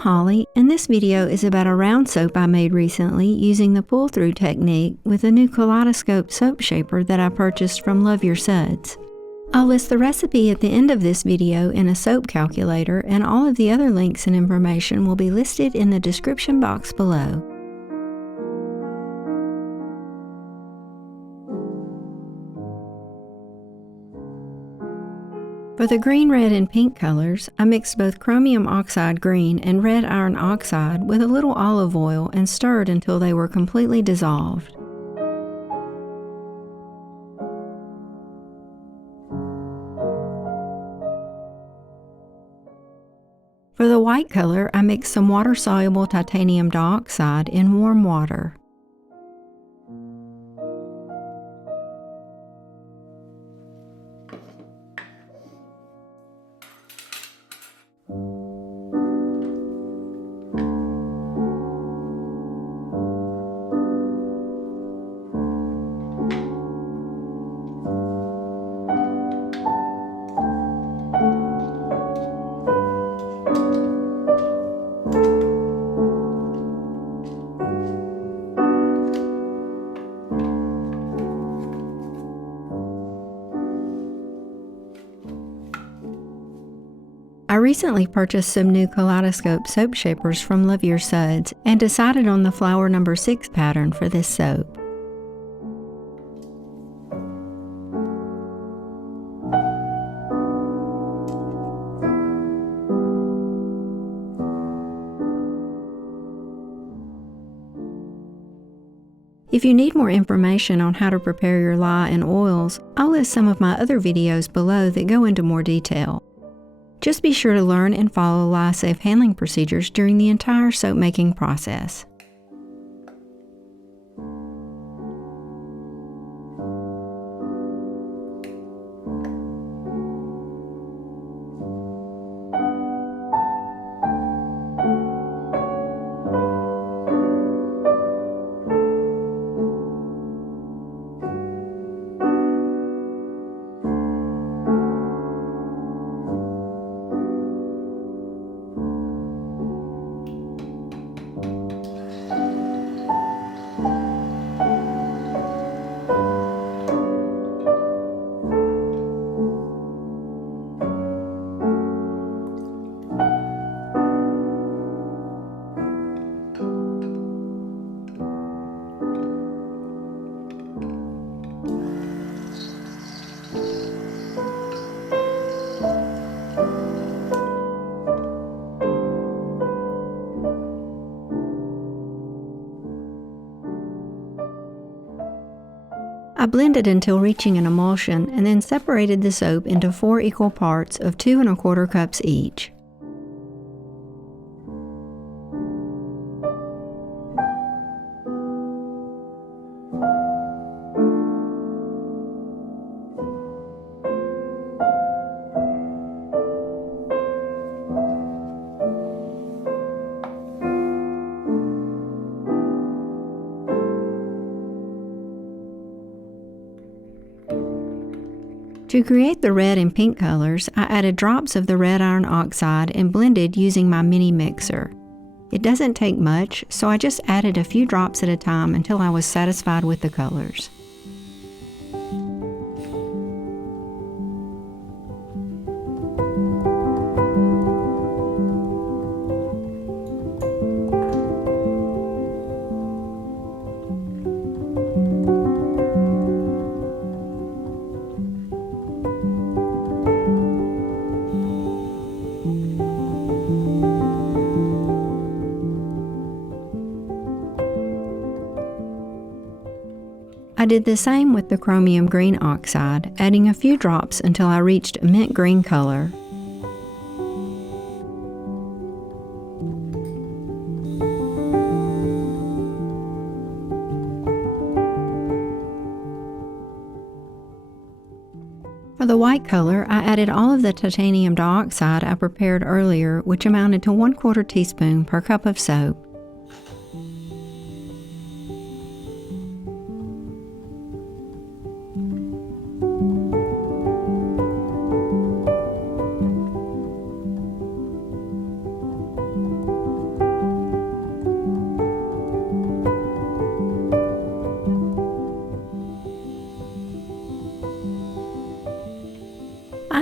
Holly, and this video is about a round soap I made recently using the pull-through technique with a new Kaleidoscope soap shaper that I purchased from Suds. I'll list the recipe at the end of this video in a soap calculator, and all of the other links and information will be listed in the description box below. For the green, red, and pink colors, I mixed both chromium oxide green and red iron oxide with a little olive oil and stirred until they were completely dissolved. For the white color, I mixed some water-soluble titanium dioxide in warm water. I recently purchased some new Kaleidoscope soap shapers from Suds and decided on the flower number 6 pattern for this soap. If you need more information on how to prepare your lye and oils, I'll list some of my other videos below that go into more detail. Just be sure to learn and follow lye safe handling procedures during the entire soap making process. I blended until reaching an emulsion and then separated the soap into 4 equal parts of 2 1/4 cups each. To create the red and pink colors, I added drops of the red iron oxide and blended using my mini mixer. It doesn't take much, so I just added a few drops at a time until I was satisfied with the colors. I did the same with the chromium green oxide, adding a few drops until I reached a mint green color. For the white color, I added all of the titanium dioxide I prepared earlier, which amounted to 1/4 teaspoon per cup of soap.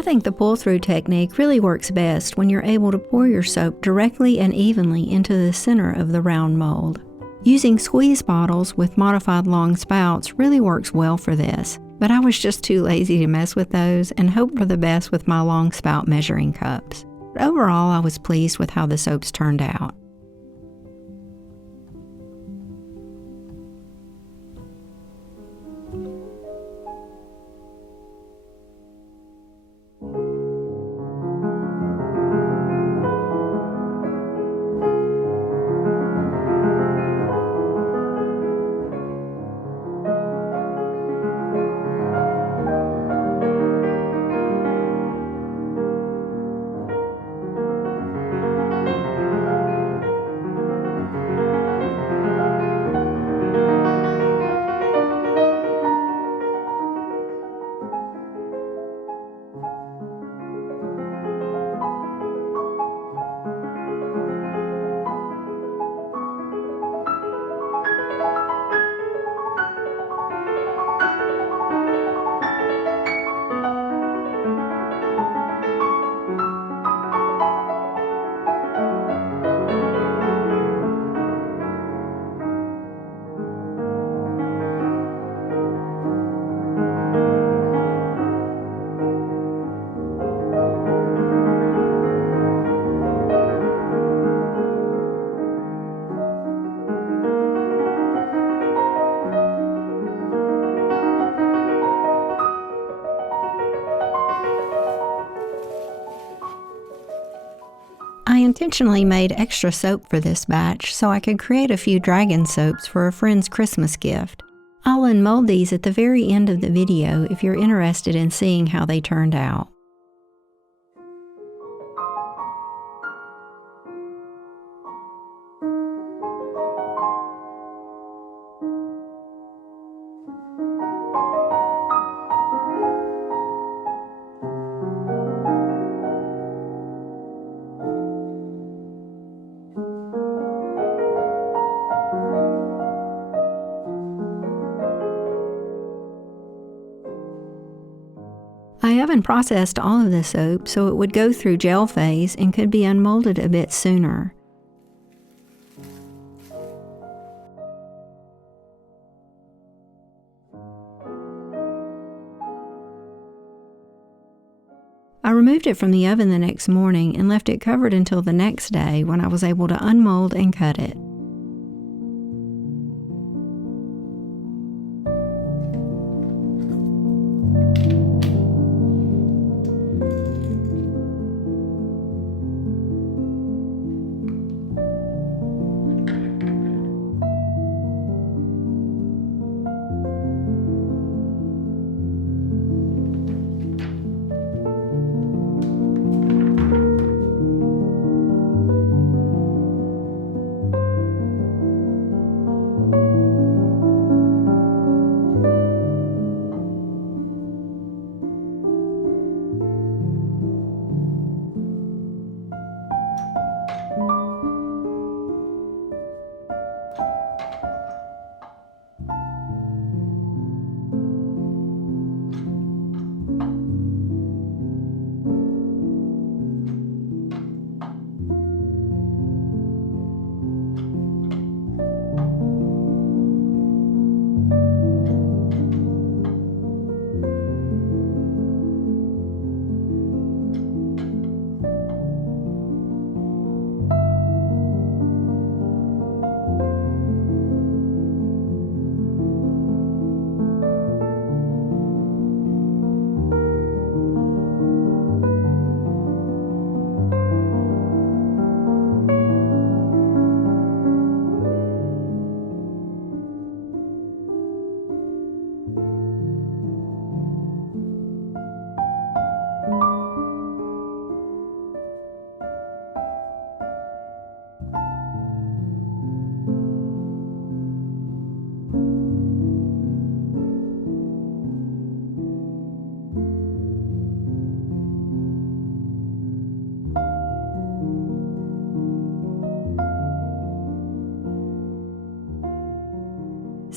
think the pull-through technique really works best when you're able to pour your soap directly and evenly into the center of the round mold. Using squeeze bottles with modified long spouts really works well for this, but I was just too lazy to mess with those and hoped for the best with my long spout measuring cups. But overall, I was pleased with how the soaps turned out. I intentionally made extra soap for this batch so I could create a few dragon soaps for a friend's Christmas gift. I'll unmold these at the very end of the video if you're interested in seeing how they turned out. I oven processed all of the soap so it would go through gel phase and could be unmolded a bit sooner. I removed it from the oven the next morning and left it covered until the next day when I was able to unmold and cut it.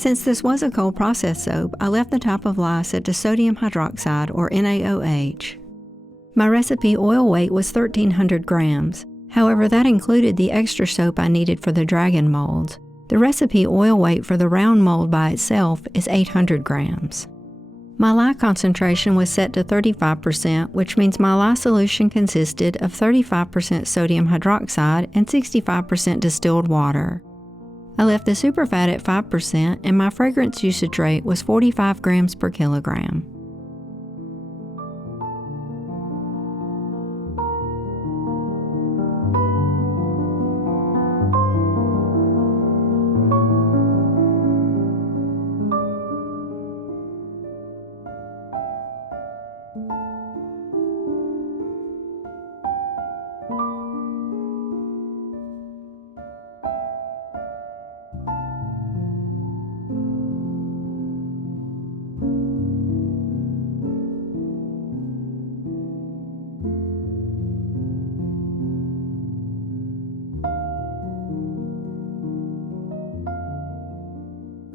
Since this was a cold process soap, I left the top of lye set to sodium hydroxide or NaOH. My recipe oil weight was 1,300 grams. However, that included the extra soap I needed for the dragon molds. The recipe oil weight for the round mold by itself is 800 grams. My lye concentration was set to 35%, which means my lye solution consisted of 35% sodium hydroxide and 65% distilled water. I left the superfat at 5% and my fragrance usage rate was 45 grams per kilogram.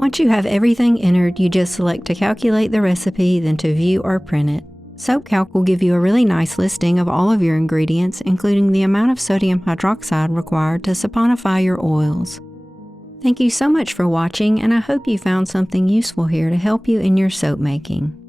Once you have everything entered, you just select to calculate the recipe, then to view or print it. SoapCalc will give you a really nice listing of all of your ingredients, including the amount of sodium hydroxide required to saponify your oils. Thank you so much for watching, and I hope you found something useful here to help you in your soap making.